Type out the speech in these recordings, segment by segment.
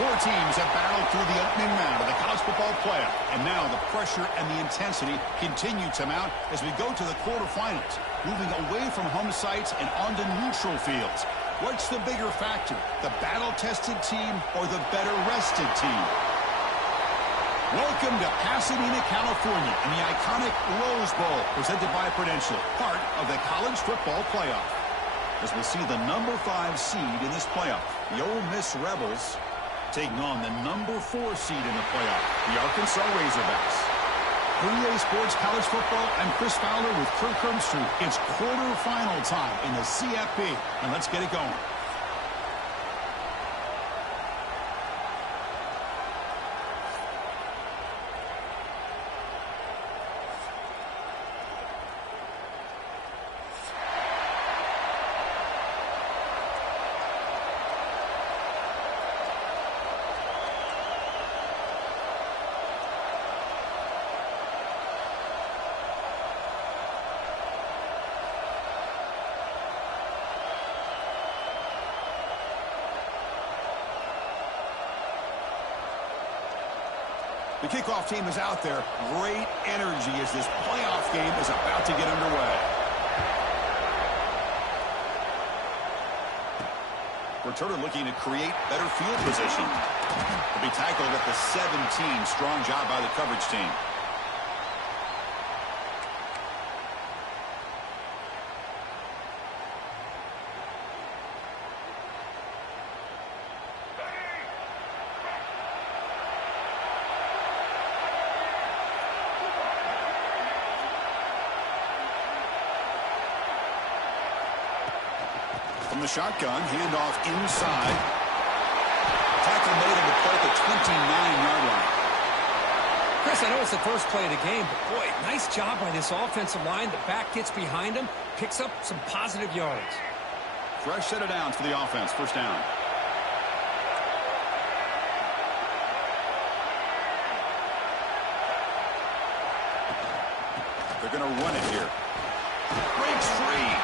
Four teams have battled through the opening round of the college football playoff. And now the pressure and the intensity continue to mount as we go to the quarterfinals, moving away from home sites and onto neutral fields. What's the bigger factor, the battle-tested team or the better-rested team? Welcome to Pasadena, California, in the iconic Rose Bowl, presented by Prudential, part of the college football playoff. As we'll see the number 5 seed in this playoff, the Ole Miss Rebels, taking on the number 4 seed in the playoff, the Arkansas Razorbacks. For EA Sports College Football, I'm Chris Fowler with Kirk Herbstreit. It's quarterfinal time in the CFP, and let's get it going. The kickoff team is out there. Great energy as this playoff game is about to get underway. Returner looking to create better field position. Will be tackled at the 17. Strong job by the coverage team. From the shotgun, handoff inside. Tackle made on the play at the 29-yard line. Chris, I know it's the first play of the game, but boy, nice job by this offensive line. The back gets behind him, picks up some positive yards. Fresh set of downs for the offense. First down. They're going to run it here. Breaks free.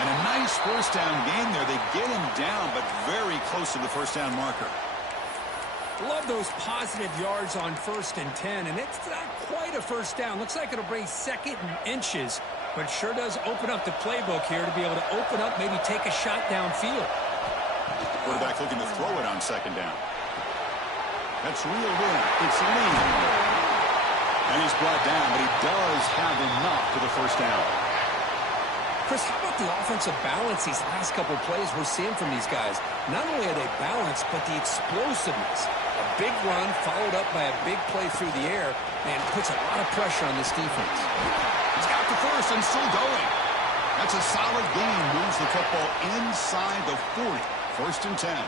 And a nice first down game there. They get him down, but very close to the first down marker. Love those positive yards on 1st and 10, and it's not quite a first down. Looks like it'll bring 2nd and inches, but sure does open up the playbook here to be able to open up, maybe take a shot downfield. Quarterback looking to throw it on 2nd down. That's reeled in. It's Lee. And he's brought down, but he does have enough for the first down. Chris, how about the offensive balance these last couple of plays we're seeing from these guys? Not only are they balanced, but the explosiveness. A big run followed up by a big play through the air, and puts a lot of pressure on this defense. He's got the first and still going. That's a solid gain. Moves the football inside the 40. 1st and 10.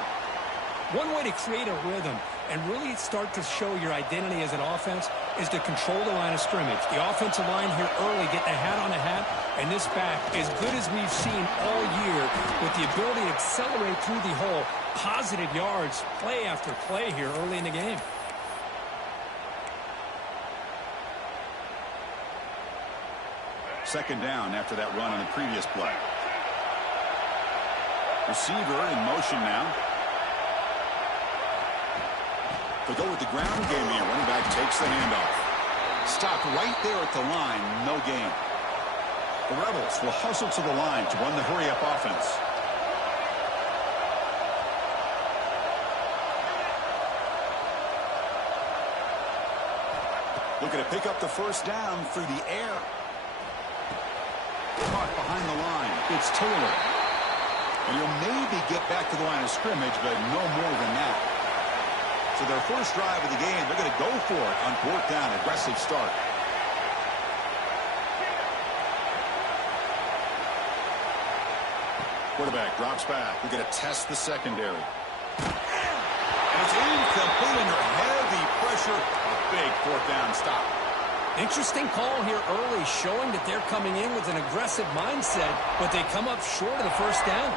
One way to create a rhythm and really start to show your identity as an offense is to control the line of scrimmage. The offensive line here early getting a hat on a hat, and this back, as good as we've seen all year, with the ability to accelerate through the hole, positive yards, play after play here early in the game. Second down after that run on the previous play. Receiver in motion now. They'll go with the ground game here. Running back takes the handoff. Stopped right there at the line. No gain. The Rebels will hustle to the line to run the hurry-up offense. Looking to pick up the first down through the air. Caught behind the line. It's Taylor. And he'll maybe get back to the line of scrimmage, but no more than that. So their first drive of the game, they're going to go for it on 4th down. Aggressive start. Quarterback drops back. We're going to test the secondary. And it's incomplete under heavy pressure. A big 4th down stop. Interesting call here early, showing that they're coming in with an aggressive mindset, but they come up short of the first down.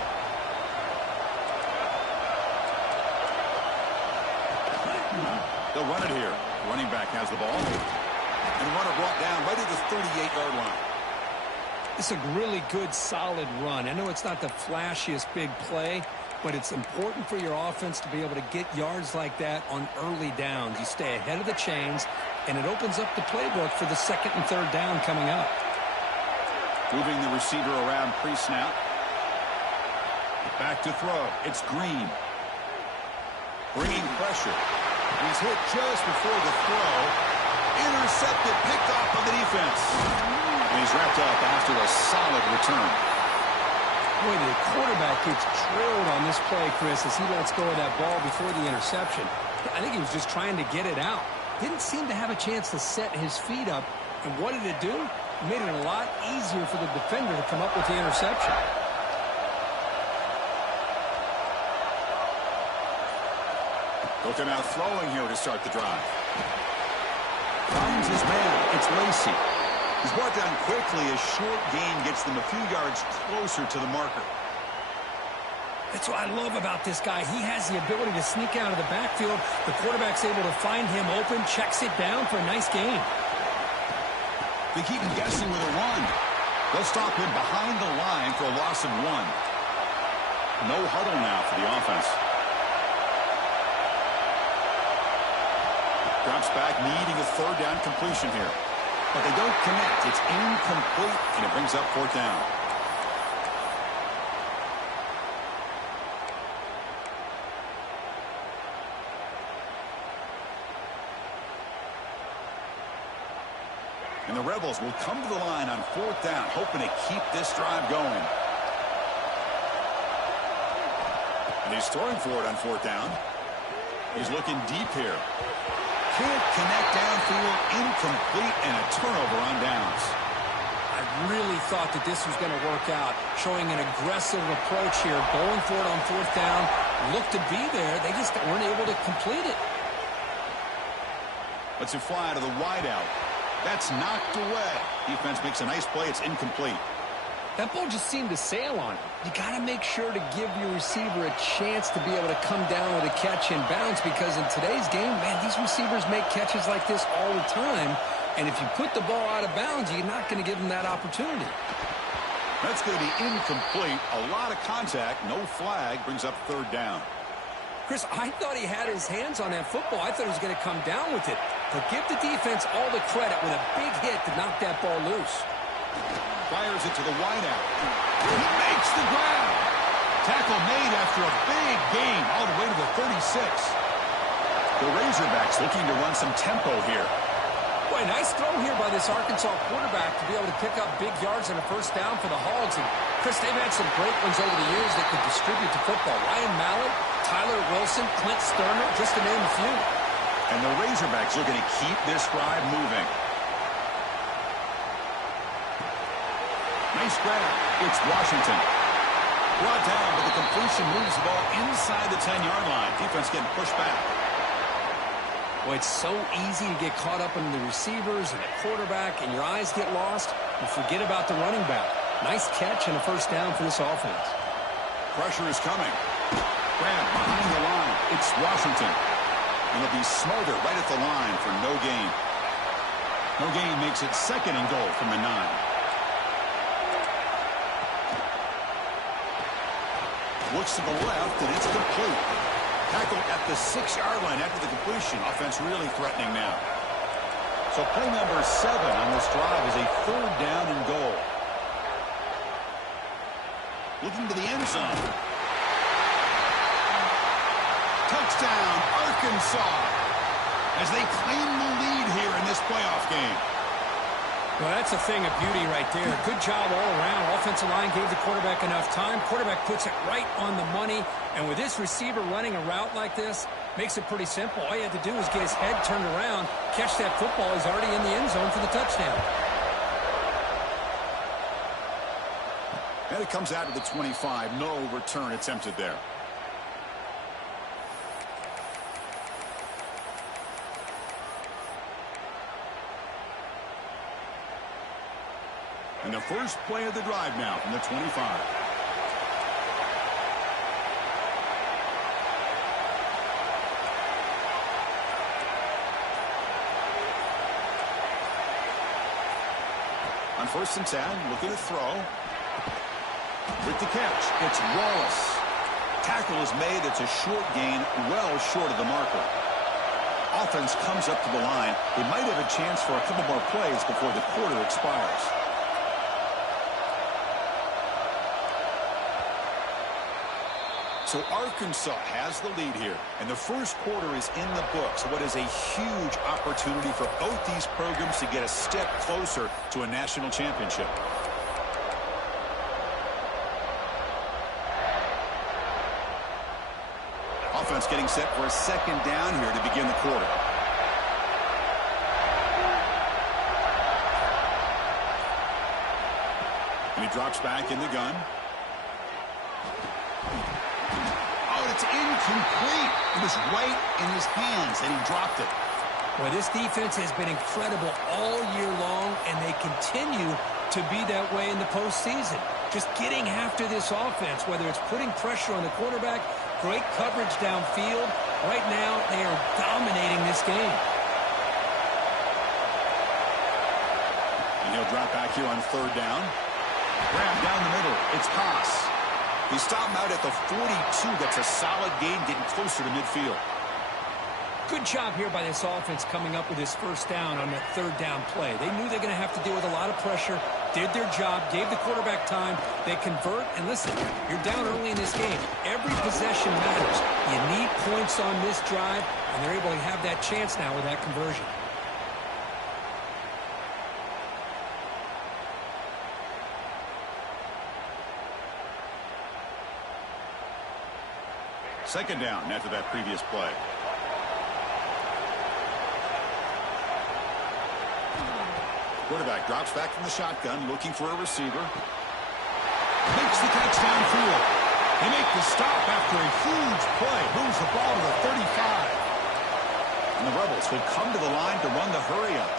They'll run it here. Running back has the ball. And the runner brought down right at the 38-yard line. It's a really good, solid run. I know it's not the flashiest big play, but it's important for your offense to be able to get yards like that on early downs. You stay ahead of the chains, and it opens up the playbook for the second and third down coming up. Moving the receiver around pre-snap. Back to throw. It's Green. Bringing pressure. He's hit just before the throw. Intercepted, picked off by the defense. And he's wrapped up after a solid return. Boy, the quarterback gets drilled on this play, Chris, as he lets go of that ball before the interception. I think he was just trying to get it out. Didn't seem to have a chance to set his feet up. And what did it do? It made it a lot easier for the defender to come up with the interception. Looking out throwing here to start the drive. Finds his man. It's Lacey. He's brought down quickly. A short gain gets them a few yards closer to the marker. That's what I love about this guy. He has the ability to sneak out of the backfield. The quarterback's able to find him open, checks it down for a nice gain. They keep him guessing with a run. They'll stop him behind the line for a loss of 1. No huddle now for the offense. Drops back, needing a third down completion here. But they don't connect. It's incomplete, and it brings up fourth down. And the Rebels will come to the line on fourth down, hoping to keep this drive going. And he's throwing for it on fourth down. He's looking deep here. Can't connect downfield, incomplete, and a turnover on downs. I really thought that this was going to work out, showing an aggressive approach here, going for it on fourth down. Looked to be there. They just weren't able to complete it. Lets it fly to the wideout. That's knocked away. Defense makes a nice play. It's incomplete. That ball just seemed to sail on him. You got to make sure to give your receiver a chance to be able to come down with a catch and bounce, because in today's game, man, these receivers make catches like this all the time. And if you put the ball out of bounds, you're not going to give them that opportunity. That's going to be incomplete. A lot of contact. No flag. Brings up third down. Chris, I thought he had his hands on that football. I thought he was going to come down with it. But give the defense all the credit with a big hit to knock that ball loose. Fires it to the wideout. He makes the grab. Tackle made after a big gain all the way to the 36. The Razorbacks looking to run some tempo here. Boy, nice throw here by this Arkansas quarterback to be able to pick up big yards and a first down for the Hogs. And, Chris, they've had some great ones over the years that could distribute the football. Ryan Mallett, Tyler Wilson, Clint Sterner, just to name a few. And the Razorbacks looking to keep this drive moving. Nice grab. It's Washington. Brought down, but the completion moves the ball inside the 10-yard line. Defense getting pushed back. Well, it's so easy to get caught up in the receivers and the quarterback, and your eyes get lost. You forget about the running back. Nice catch and a first down for this offense. Pressure is coming. Grab behind the line. It's Washington. And he'll be smothered right at the line for no gain. No gain makes it second and goal from the 9. Looks to the left, and it's complete. Tackle at the 6-yard line after the completion. Offense really threatening now. So play number 7 on this drive is a third down and goal. Looking to the end zone. Touchdown, Arkansas, as they claim the lead here in this playoff game. Well, that's a thing of beauty right there. Good job all around. Offensive line gave the quarterback enough time. Quarterback puts it right on the money. And with this receiver running a route like this, makes it pretty simple. All you had to do was get his head turned around, catch that football. He's already in the end zone for the touchdown. And it comes out of the 25. No return attempted there. And the first play of the drive now from the 25. On first and 10, looking to throw. With the catch, it's Wallace. Tackle is made. It's a short gain, well short of the marker. Offense comes up to the line. They might have a chance for a couple more plays before the quarter expires. So Arkansas has the lead here, and the first quarter is in the books. What is a huge opportunity for both these programs to get a step closer to a national championship. Offense getting set for a second down here to begin the quarter. And he drops back in the gun. Oh, it's incomplete. It was right in his hands, and he dropped it. Well, this defense has been incredible all year long, and they continue to be that way in the postseason. Just getting after this offense, whether it's putting pressure on the quarterback, great coverage downfield. Right now, they are dominating this game. And he'll drop back here on third down. Grab down the middle. It's Haas. He stopped him out at the 42. That's a solid gain, getting closer to midfield. Good job here by this offense coming up with his first down on that third down play. They knew they're going to have to deal with a lot of pressure, did their job, gave the quarterback time. They convert, and listen, you're down early in this game. Every possession matters. You need points on this drive, and they're able to have that chance now with that conversion. Second down after that previous play. Quarterback drops back from the shotgun, looking for a receiver. Makes the catch downfield. They make the stop after a huge play. Moves the ball to the 35. And the Rebels will come to the line to run the hurry-up.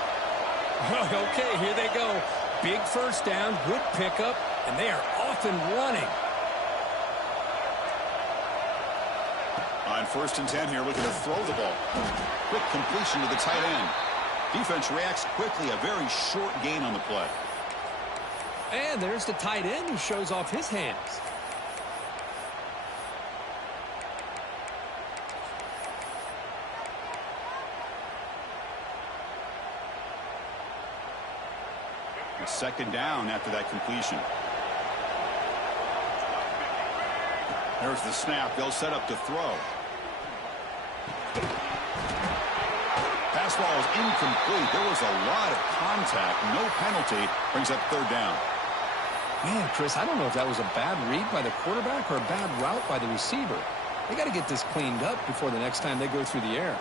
Okay, here they go. Big first down, good pickup, and they are off and running. On first and 10 here, looking to throw the ball. Quick completion to the tight end. Defense reacts quickly, a very short gain on the play. And there's the tight end who shows off his hands. It's second down after that completion. There's the snap. They'll set up to throw. Pass ball is incomplete. There was a lot of contact. No penalty. Brings up third down. Man, Chris, I don't know if that was a bad read by the quarterback or a bad route by the receiver. They got to get this cleaned up before the next time they go through the air.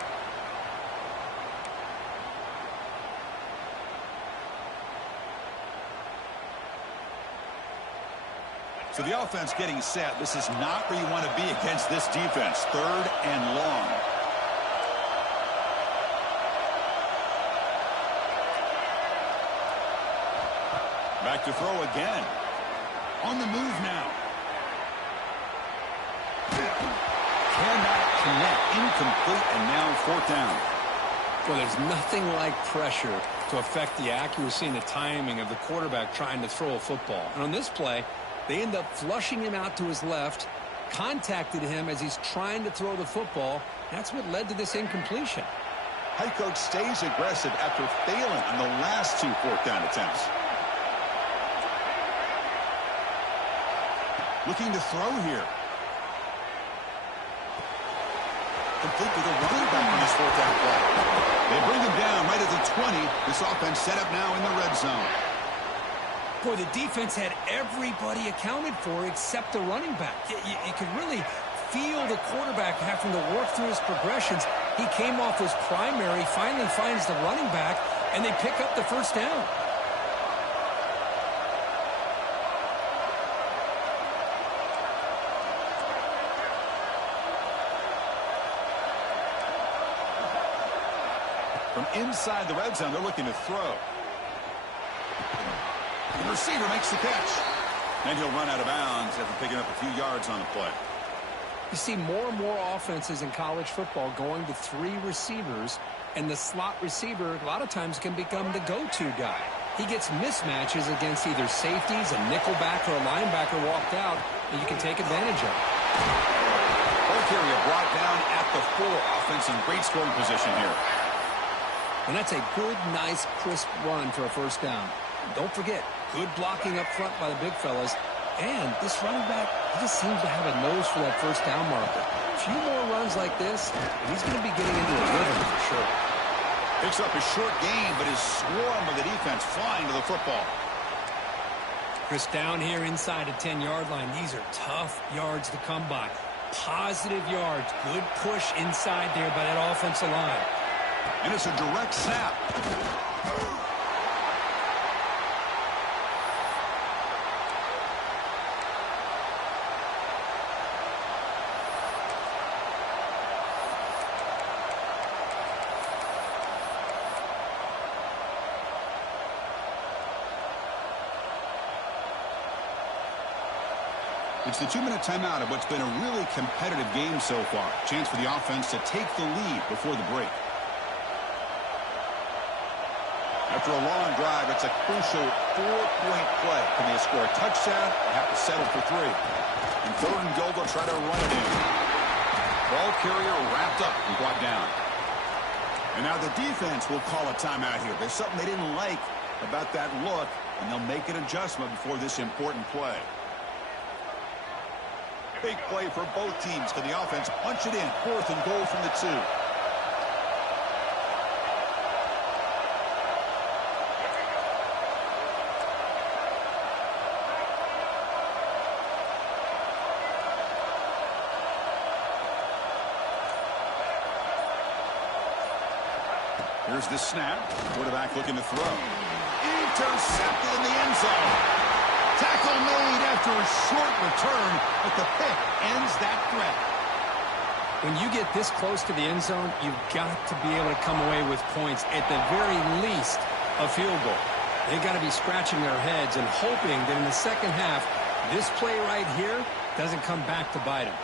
So the offense getting set. This is not where you want to be against this defense. Third and long. Back to throw again. On the move now. Cannot connect. Incomplete, and now fourth down. Well, there's nothing like pressure to affect the accuracy and the timing of the quarterback trying to throw a football. And on this play, they end up flushing him out to his left, contacted him as he's trying to throw the football. That's what led to this incompletion. Head coach stays aggressive after failing on the last two fourth down attempts. Looking to throw here. Complete with a running back on this fourth down play. They bring him down right at the 20. This offense set up now in the red zone. Boy, the defense had everybody accounted for except the running back. You could really feel the quarterback having to work through his progressions. He came off his primary, finally finds the running back, and they pick up the first down. From inside the red zone, they're looking to throw. The receiver makes the catch. And he'll run out of bounds after picking up a few yards on the play. You see more and more offenses in college football going to three receivers, and the slot receiver a lot of times can become the go-to guy. he gets mismatches against either safeties, a nickelback, or a linebacker walked out that you can take advantage of. Ball carrier brought down at the 4. Offense in great scoring position here. And that's a good, nice, crisp run for a first down. Don't forget, good blocking up front by the big fellas. And this running back, he just seems to have a nose for that first down marker. A few more runs like this, and he's going to be getting into a rhythm for sure. Picks up a short gain, but is swarmed by the defense flying to the football. Chris, down here inside the 10-yard line, these are tough yards to come by. Positive yards, good push inside there by that offensive line. And it's a direct snap. It's the 2-minute timeout of what's been a really competitive game so far. Chance for the offense to take the lead before the break. After a long drive, it's a crucial 4-point play. Can they score a touchdown or have to settle for 3? And 3rd and goal, they'll try to run it in. Ball carrier wrapped up and brought down. And now the defense will call a timeout here. There's something they didn't like about that look, and they'll make an adjustment before this important play. Big play for both teams. Can the offense punch it in? 4th and goal from the 2. Here's the snap. Quarterback looking to throw. Intercepted in the end zone. Tackle made after a short return, but the pick ends that threat. When you get this close to the end zone, you've got to be able to come away with points, at the very least, a field goal. They've got to be scratching their heads and hoping that in the second half, this play right here doesn't come back to bite him.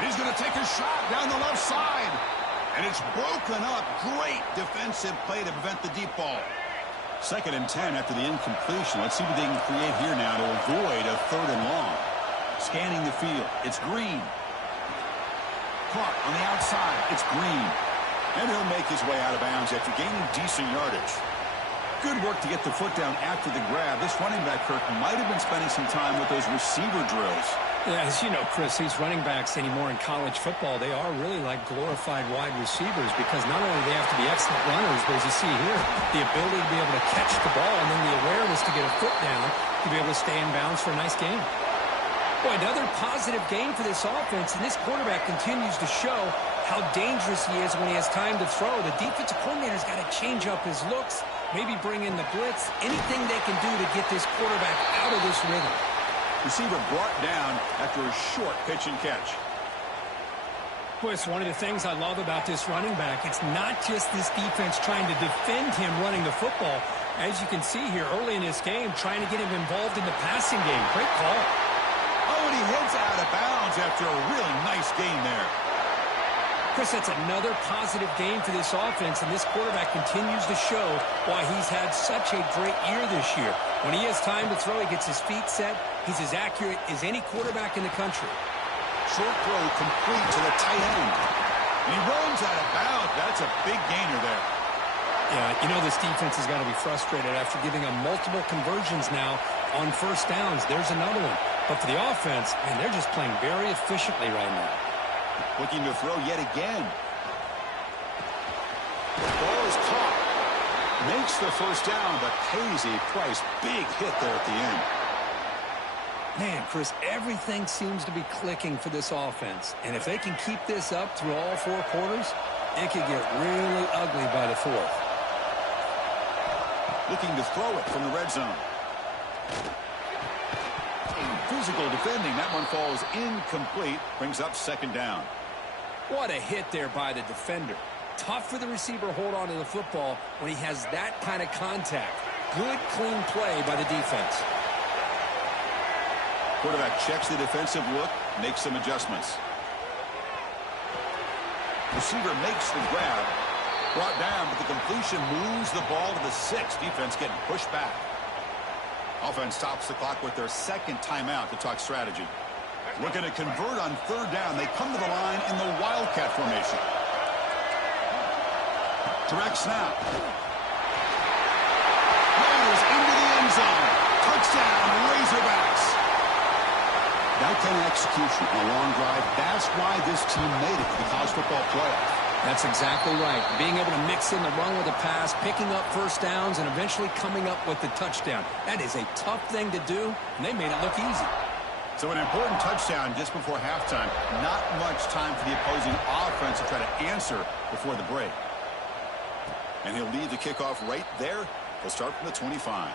And he's going to take a shot down the left side. And it's broken up. Great defensive play to prevent the deep ball. 2nd and 10 after the incompletion. Let's see what they can create here now to avoid a 3rd and long. Scanning the field. It's Green. Caught on the outside. It's Green. And he'll make his way out of bounds after gaining decent yardage. Good work to get the foot down after the grab. This running back, Kirk, might have been spending some time with those receiver drills. Yeah, as you know, Chris, these running backs anymore in college football, they are really like glorified wide receivers because not only do they have to be excellent runners, but as you see here, the ability to be able to catch the ball and then the awareness to get a foot down to be able to stay in bounds for a nice game. Boy, another positive game for this offense, and this quarterback continues to show how dangerous he is when he has time to throw. The defensive coordinator's got to change up his looks, maybe bring in the blitz, anything they can do to get this quarterback out of this rhythm. Receiver brought down after a short pitch and catch. Boy, it's one of the things I love about this running back. It's not just this defense trying to defend him running the football. As you can see here early in this game, trying to get him involved in the passing game. Great call. Oh, and he heads out of bounds after a really nice gain there. Chris, that's another positive game for this offense, and this quarterback continues to show why he's had such a great year this year. When he has time to throw, he gets his feet set. He's as accurate as any quarterback in the country. Short throw complete to the tight end. And he runs out of bounds. That's a big gainer there. Yeah, you know this defense has got to be frustrated after giving them multiple conversions now on first downs. There's another one. But for the offense, man, they're just playing very efficiently right now. Looking to throw yet again. The ball is caught. Makes the first down, but pays a price. Big hit there at the end. Man, Chris, everything seems to be clicking for this offense. And if they can keep this up through all 4 quarters, it could get really ugly by the 4th. Looking to throw it from the red zone. Physical defending. That one falls incomplete. Brings up 2nd down. What a hit there by the defender. Tough for the receiver to hold on to the football when he has that kind of contact. Good, clean play by the defense. Quarterback checks the defensive look, makes some adjustments. Receiver makes the grab, Brought down, but the completion moves the ball to the 6. Defense getting pushed back. Offense stops the clock with their second timeout to talk strategy. Looking to convert on third down. They come to the line in the Wildcat formation. Direct snap. Fires into the end zone. Touchdown, Razorbacks. That kind of execution on a long drive, that's why this team made it to the college football playoff. That's exactly right. Being able to mix in the run with a pass, picking up first downs, and eventually coming up with the touchdown. That is a tough thing to do, and they made it look easy. So an important touchdown just before halftime. Not much time for the opposing offense to try to answer before the break. And he'll lead the kickoff right there. He'll start from the 25.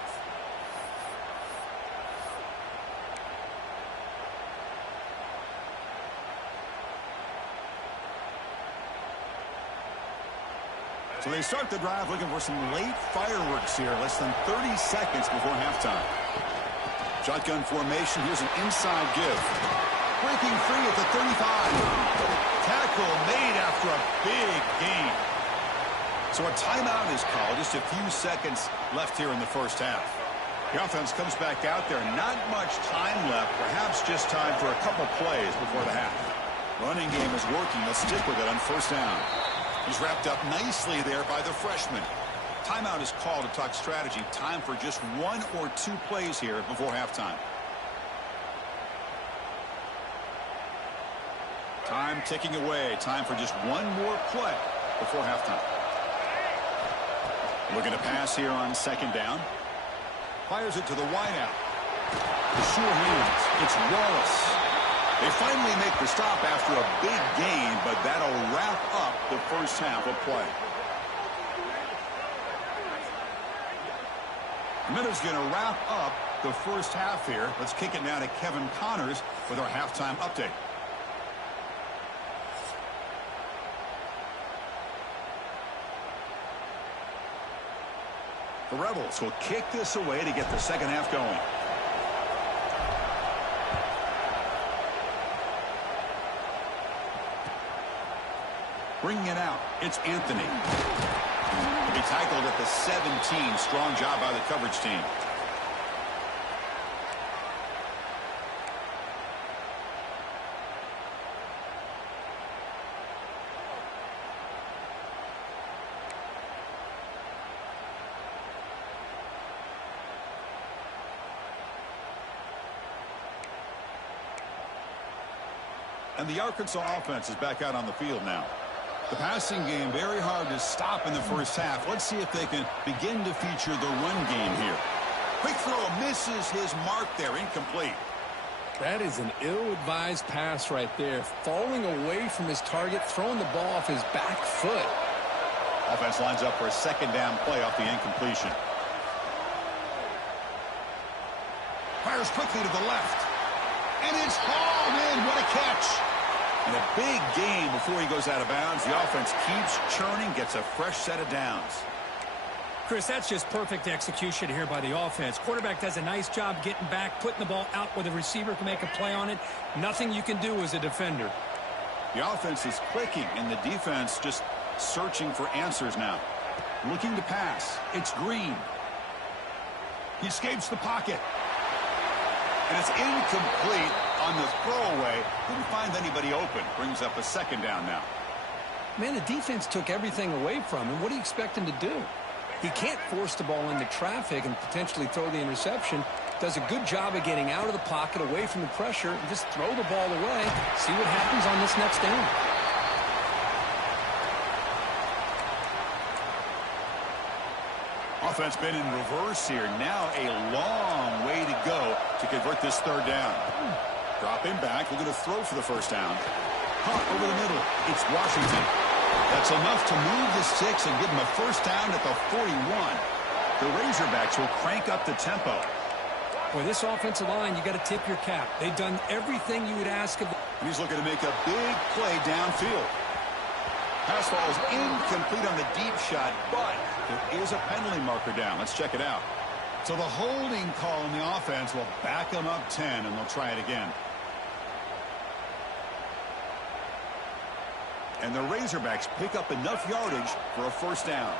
So they start the drive looking for some late fireworks here. Less than 30 seconds before halftime. Shotgun formation. Here's an inside give. Breaking free at the 35. Tackle made after a big gain. So a timeout is called. Just a few seconds left here in the first half. The offense comes back out there. Not much time left. Perhaps just time for a couple plays before the half. Running game is working. They'll stick with it on first down. He's wrapped up nicely there by the freshman. Timeout is called to talk strategy. Time for just 1 or 2 plays here before halftime. Time ticking away. Time for just 1 more play before halftime. Looking to pass here on second down. Fires it to the wideout. The sure hands. It's Wallace. They finally make the stop after a big gain, but that'll wrap up the first half of play. The minute's going to wrap up the first half here. Let's kick it now to Kevin Connors with our halftime update. The Rebels will kick this away to get the second half going. Bringing it out, it's Anthony. To be tackled at the 17. Strong job by the coverage team. And the Arkansas offense is back out on the field now. The passing game very hard to stop in the first half. Let's see if they can begin to feature the run game here. Quick throw misses his mark there. Incomplete. That is an ill-advised pass right there. Falling away from his target, throwing the ball off his back foot. Offense lines up for a second down play off the incompletion. Fires quickly to the left. And it's hauled in. What a catch. And a big gain before he goes out of bounds. The offense keeps churning, gets a fresh set of downs. Chris, that's just perfect execution here by the offense. Quarterback does a nice job getting back, putting the ball out where the receiver can make a play on it. Nothing you can do as a defender. The offense is clicking, and the defense just searching for answers now. Looking to pass. It's Green. He escapes the pocket. And it's incomplete on the throwaway. Couldn't find anybody open. Brings up a second down now. Man, the defense took everything away from him. What do you expect him to do? He can't force the ball into traffic and potentially throw the interception. Does a good job of getting out of the pocket, away from the pressure, and just throw the ball away. See what happens on this next down. Offense been in reverse here. Now a long way to go to convert this third down. Dropping back, looking to throw for the first down. Caught over the middle. It's Washington. That's enough to move the sticks and give them a first down at the 41. The Razorbacks will crank up the tempo. Boy, this offensive line, you got to tip your cap. They've done everything you would ask of them. And he's looking to make a big play downfield. Pass ball is incomplete on the deep shot, but there is a penalty marker down. Let's check it out. So the holding call on the offense will back them up 10, and they'll try it again. And the Razorbacks pick up enough yardage for a first down.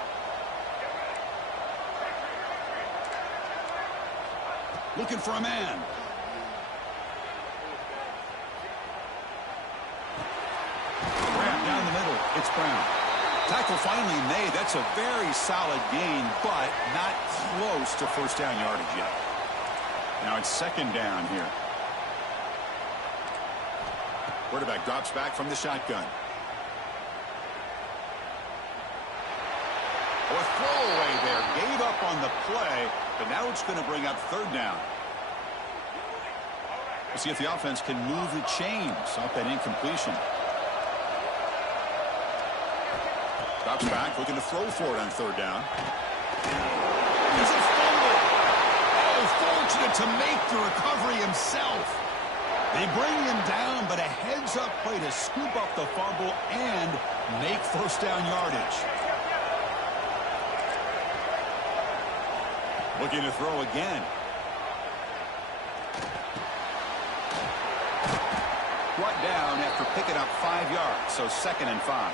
Looking for a man. Grab down the middle. It's Brown. Tackle finally made. That's a very solid gain, but not close to first down yardage yet. Now it's second down here. Quarterback drops back from the shotgun. Oh, a throwaway there. Gave up on the play, but now it's going to bring up third down. We'll see if the offense can move the chains off that incompletion. Drops back, looking to throw for it on third down. There's a fumble. Oh, fortunate to make the recovery himself. They bring him down, but a heads-up play to scoop up the fumble and make first down yardage. Looking to throw again. Brought down after picking up 5 yards, so 2nd and 5.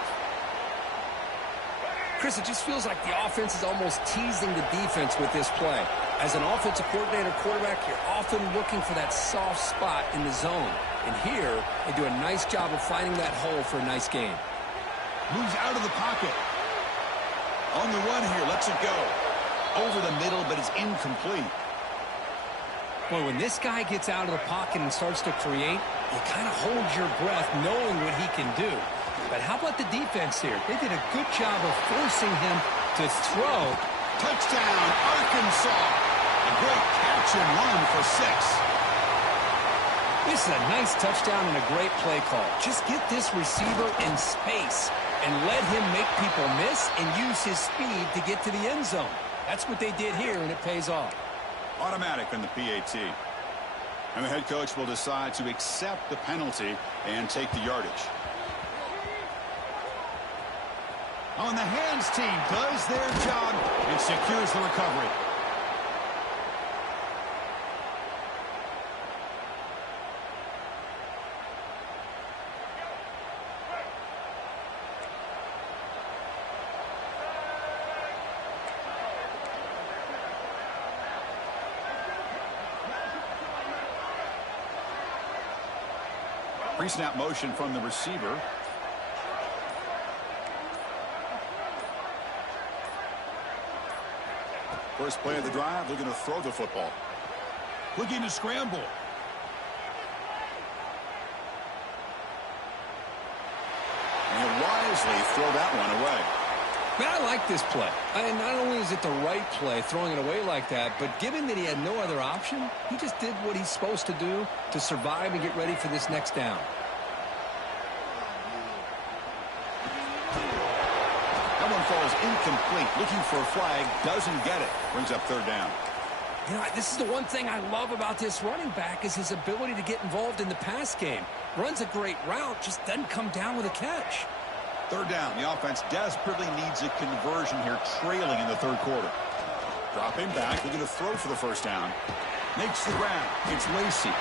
Chris, it just feels like the offense is almost teasing the defense with this play. As an offensive coordinator quarterback, you're often looking for that soft spot in the zone. And here, they do a nice job of finding that hole for a nice game. Moves out of the pocket. On the run here, lets it go. Over the middle, but it's incomplete. Boy, when this guy gets out of the pocket and starts to create, you kind of hold your breath knowing what he can do. But how about the defense here? They did a good job of forcing him to throw. Touchdown, Arkansas. A great catch and run for 6. This is a nice touchdown and a great play call. Just get this receiver in space and let him make people miss and use his speed to get to the end zone. That's what they did here, and it pays off. Automatic on the PAT. And the head coach will decide to accept the penalty and take the yardage. On the hands team does their job and secures the recovery. Pre-snap motion from the receiver. First play of the drive, looking to throw the football. Looking to scramble. And he'll wisely throw that one away. Man, I like this play. And not only is it the right play, throwing it away like that, but given that he had no other option, he just did what he's supposed to do to survive and get ready for this next down. That one falls incomplete. Looking for a flag, doesn't get it. Brings up third down. You know, this is the one thing I love about this running back is his ability to get involved in the pass game. Runs a great route, just doesn't come down with a catch. Third down. The offense desperately needs a conversion here, trailing in the third quarter. Dropping back, looking to throw for the first down. Makes the grab. It's Lacey.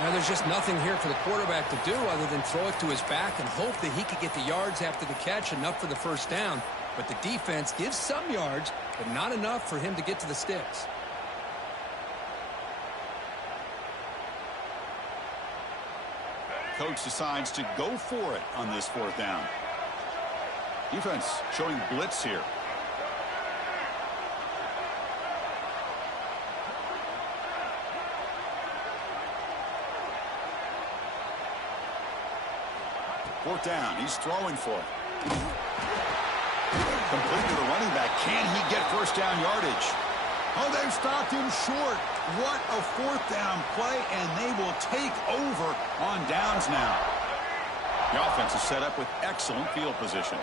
Now, there's just nothing here for the quarterback to do other than throw it to his back and hope that he could get the yards after the catch, enough for the first down. But the defense gives some yards, but not enough for him to get to the sticks. Coach decides to go for it on this fourth down. Defense showing blitz here. Fourth down. He's throwing for it. Complete to the running back. Can he get first down yardage? Oh, they've stopped him short. What a fourth down play, and they will take over on downs now. The offense is set up with excellent field position.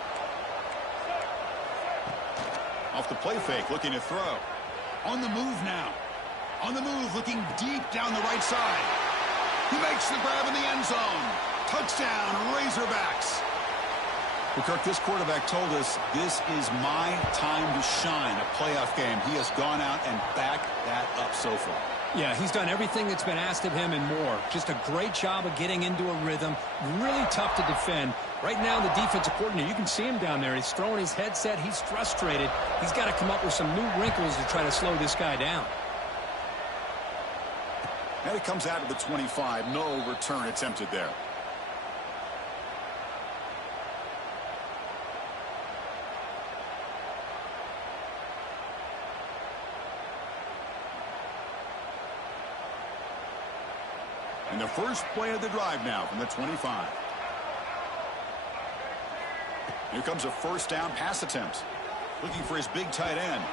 Off the play fake, looking to throw. On the move now. On the move, looking deep down the right side. He makes the grab in the end zone. Touchdown, Razorbacks. Well, Kirk, this quarterback told us this is my time to shine, a playoff game. He has gone out and backed that up so far. Yeah, he's done everything that's been asked of him and more. Just a great job of getting into a rhythm. Really tough to defend. Right now, the defensive coordinator, you can see him down there. He's throwing his headset. He's frustrated. He's got to come up with some new wrinkles to try to slow this guy down. And it comes out of the 25. No return attempted there. And the first play of the drive now from the 25. Here comes a first down pass attempt. Looking for his big tight end.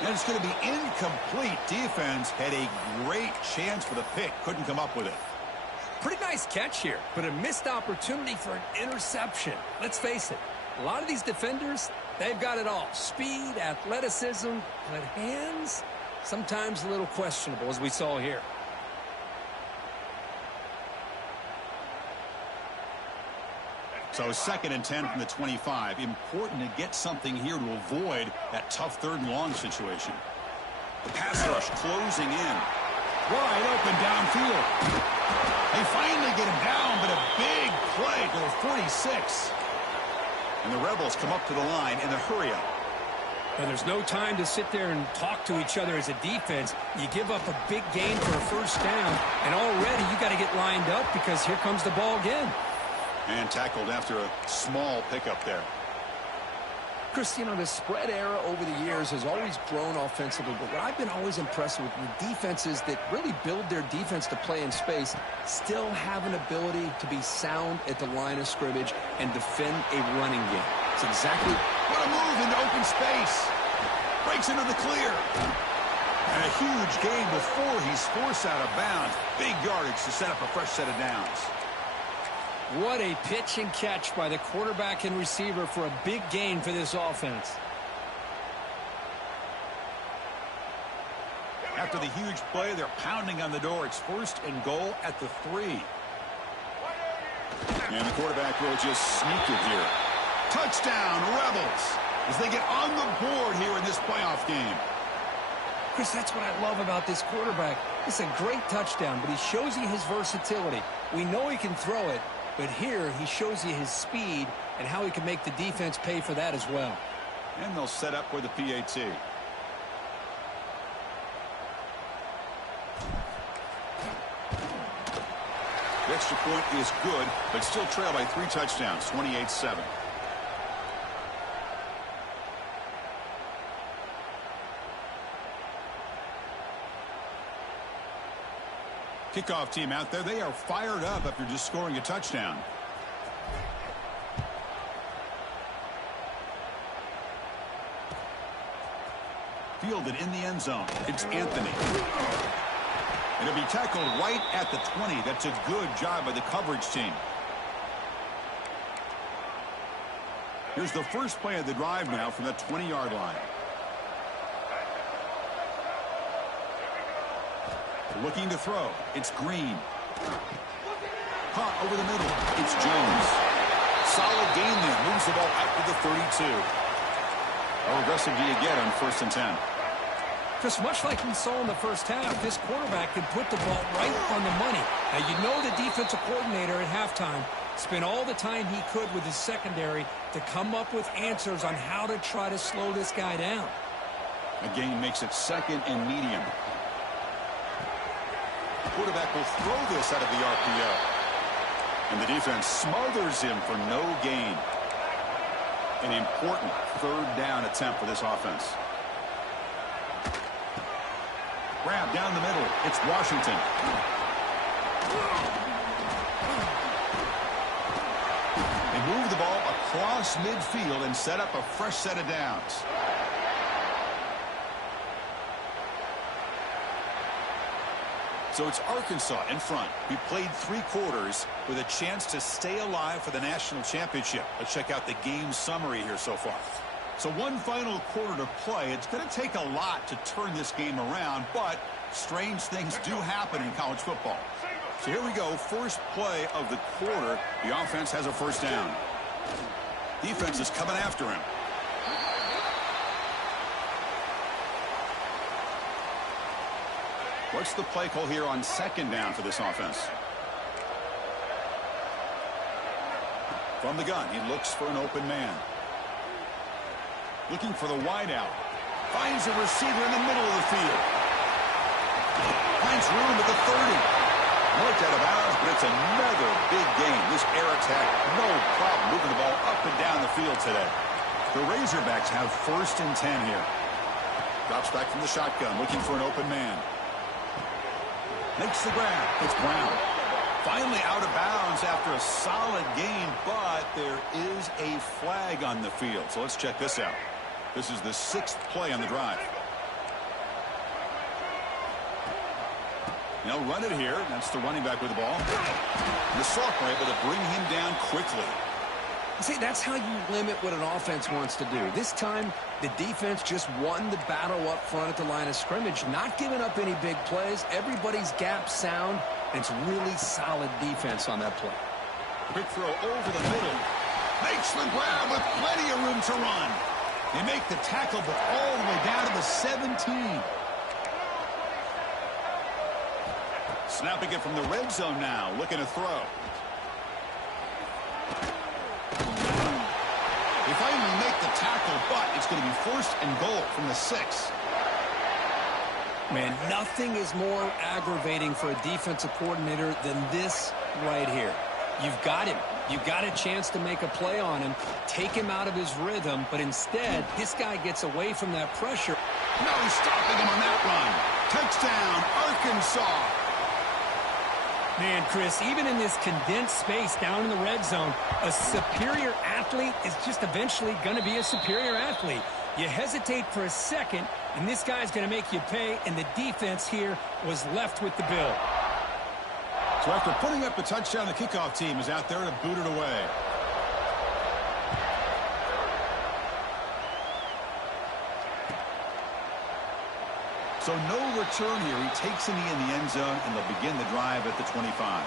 And it's going to be incomplete. Defense had a great chance for the pick. Couldn't come up with it. Pretty nice catch here, but a missed opportunity for an interception. Let's face it, a lot of these defenders, they've got it all. Speed, athleticism, but hands, sometimes a little questionable, as we saw here. So 2nd and 10 from the 25. Important to get something here to avoid that tough 3rd and long situation. The pass rush closing in. Wide open downfield. They finally get him down, but a big play to the 46. And the Rebels come up to the line in the hurry-up. And there's no time to sit there and talk to each other as a defense. You give up a big gain for a first down, and already you got to get lined up because here comes the ball again. And tackled after a small pickup there. Chris, you know, the spread era over the years has always grown offensively, but what I've been always impressed with defenses that really build their defense to play in space still have an ability to be sound at the line of scrimmage and defend a running game. It's exactly what a move into open space. Breaks into the clear. And a huge gain before he's forced out of bounds. Big yardage to set up a fresh set of downs. What a pitch and catch by the quarterback and receiver for a big gain for this offense. After the huge play, they're pounding on the door. It's 1st and goal at the 3. And the quarterback will just sneak it here. Touchdown, Rebels, as they get on the board here in this playoff game. Chris, that's what I love about this quarterback. It's a great touchdown, but he shows you his versatility. We know he can throw it, but here he shows you his speed and how he can make the defense pay for that as well. And they'll set up with the PAT. The extra point is good, but still trail by 3 touchdowns, 28-7. Kickoff team out there. They are fired up after just scoring a touchdown. Fielded in the end zone. It's Anthony. And it'll be tackled right at the 20. That's a good job by the coverage team. Here's the first play of the drive now from the 20-yard line. Looking to throw. It's Green. Caught over the middle. It's Jones. Solid gain there. Moves the ball out to the 32. How aggressive do you get on 1st and 10? Chris, much like we saw in the first half, this quarterback can put the ball right on the money. Now, you know the defensive coordinator at halftime spent all the time he could with his secondary to come up with answers on how to try to slow this guy down. Again, makes it 2nd and medium. The quarterback will throw this out of the RPO. And the defense smothers him for no gain. An important 3rd down attempt for this offense. Grab down the middle. It's Washington. They move the ball across midfield and set up a fresh set of downs. So it's Arkansas in front. We played 3 quarters with a chance to stay alive for the national championship. Let's check out the game summary here so far. So one final quarter to play. It's going to take a lot to turn this game around, but strange things do happen in college football. So here we go. First play of the quarter. The offense has a first down. Defense is coming after him. What's the play call here on second down for this offense? From the gun, he looks for an open man. Looking for the wide out. Finds a receiver in the middle of the field. Finds room at the 30. Marked out of bounds, but it's another big game. This air attack, no problem moving the ball up and down the field today. The Razorbacks have 1st and 10 here. Drops back from the shotgun, looking for an open man. Makes the grab. It's Brown. Finally out of bounds after a solid game, but there is a flag on the field. So let's check this out. This is the 6th play on the drive. They'll run it here. That's the running back with the ball. The sophomore able to bring him down quickly. See, that's how you limit what an offense wants to do. This time, the defense just won the battle up front at the line of scrimmage, not giving up any big plays. Everybody's gap sound, and it's really solid defense on that play. Quick throw over the middle. Makes the grab with plenty of room to run. They make the tackle, but all the way down to the 17. Snapping it from the red zone now, looking to throw. They finally make the tackle, but it's going to be 1st and goal from the 6. Man, nothing is more aggravating for a defensive coordinator than this right here. You've got him. You've got a chance to make a play on him, take him out of his rhythm, but instead, this guy gets away from that pressure. No stopping him on that run. Touchdown, Arkansas. Man, Chris, even in this condensed space down in the red zone, a superior athlete is just eventually going to be a superior athlete. You hesitate for a second, and this guy's going to make you pay, and the defense here was left with the bill. So after putting up a touchdown, the kickoff team is out there to boot it away. So no return here. He takes a knee in the end zone, and they'll begin the drive at the 25.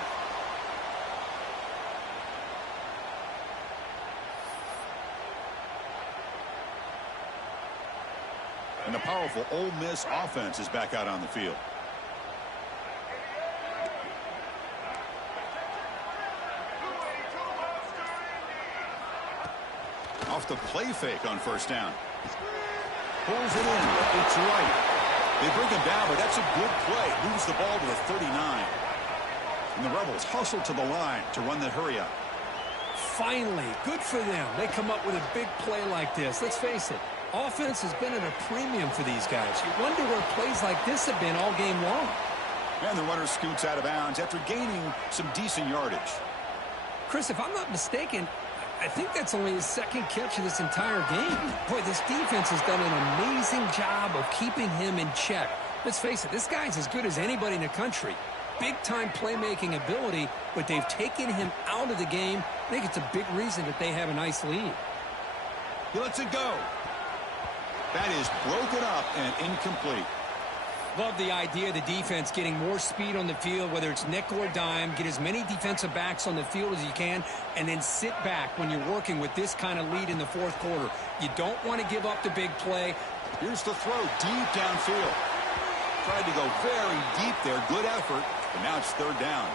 And the powerful Ole Miss offense is back out on the field. Off the play fake on 1st down. Pulls it in. It's right. They bring him down, but that's a good play. Moves the ball to the 39. And the Rebels hustle to the line to run that hurry up. Finally, good for them. They come up with a big play like this. Let's face it, offense has been at a premium for these guys. You wonder where plays like this have been all game long. And the runner scoots out of bounds after gaining some decent yardage. Chris, if I'm not mistaken, I think that's only his 2nd catch of this entire game. Boy, this defense has done an amazing job of keeping him in check. Let's face it, this guy's as good as anybody in the country. Big-time playmaking ability, but they've taken him out of the game. I think it's a big reason that they have a nice lead. He lets it go. That is broken up and incomplete. Love the idea of the defense getting more speed on the field, whether it's nickel or dime, get as many defensive backs on the field as you can, and then sit back when you're working with this kind of lead in the 4th quarter. You don't want to give up the big play. Here's the throw deep downfield. Tried to go very deep there. Good effort, but now it's 3rd down.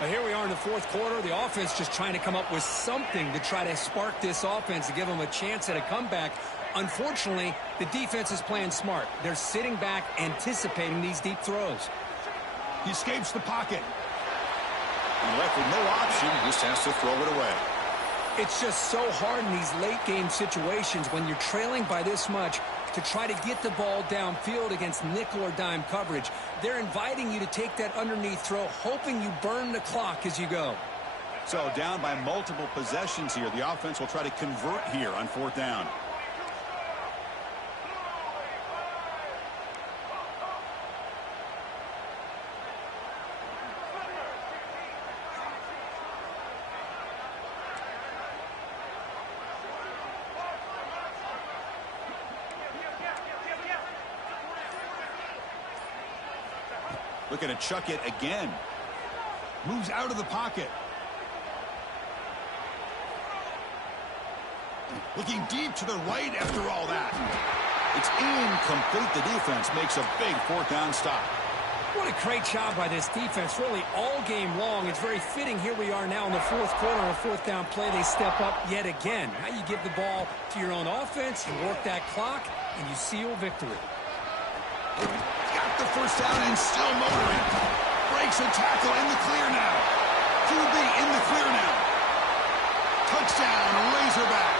Well, here we are in the 4th quarter. The offense just trying to come up with something to try to spark this offense to give them a chance at a comeback. Unfortunately, the defense is playing smart. They're sitting back, anticipating these deep throws. He escapes the pocket. And left with no option, just has to throw it away. It's just so hard in these late-game situations when you're trailing by this much to try to get the ball downfield against nickel or dime coverage. They're inviting you to take that underneath throw, hoping you burn the clock as you go. So down by multiple possessions here. The offense will try to convert here on 4th down. Looking to chuck it again. Moves out of the pocket. Looking deep to the right after all that. It's incomplete. The defense makes a big 4th down stop. What a great job by this defense, really all game long. It's very fitting. Here we are now in the fourth quarter. On a fourth down play, they step up yet again. Now you give the ball to your own offense, you work that clock, and you seal victory. Got the first down and still motoring. Breaks a tackle in the clear now. QB in the clear now. Touchdown, Razorback.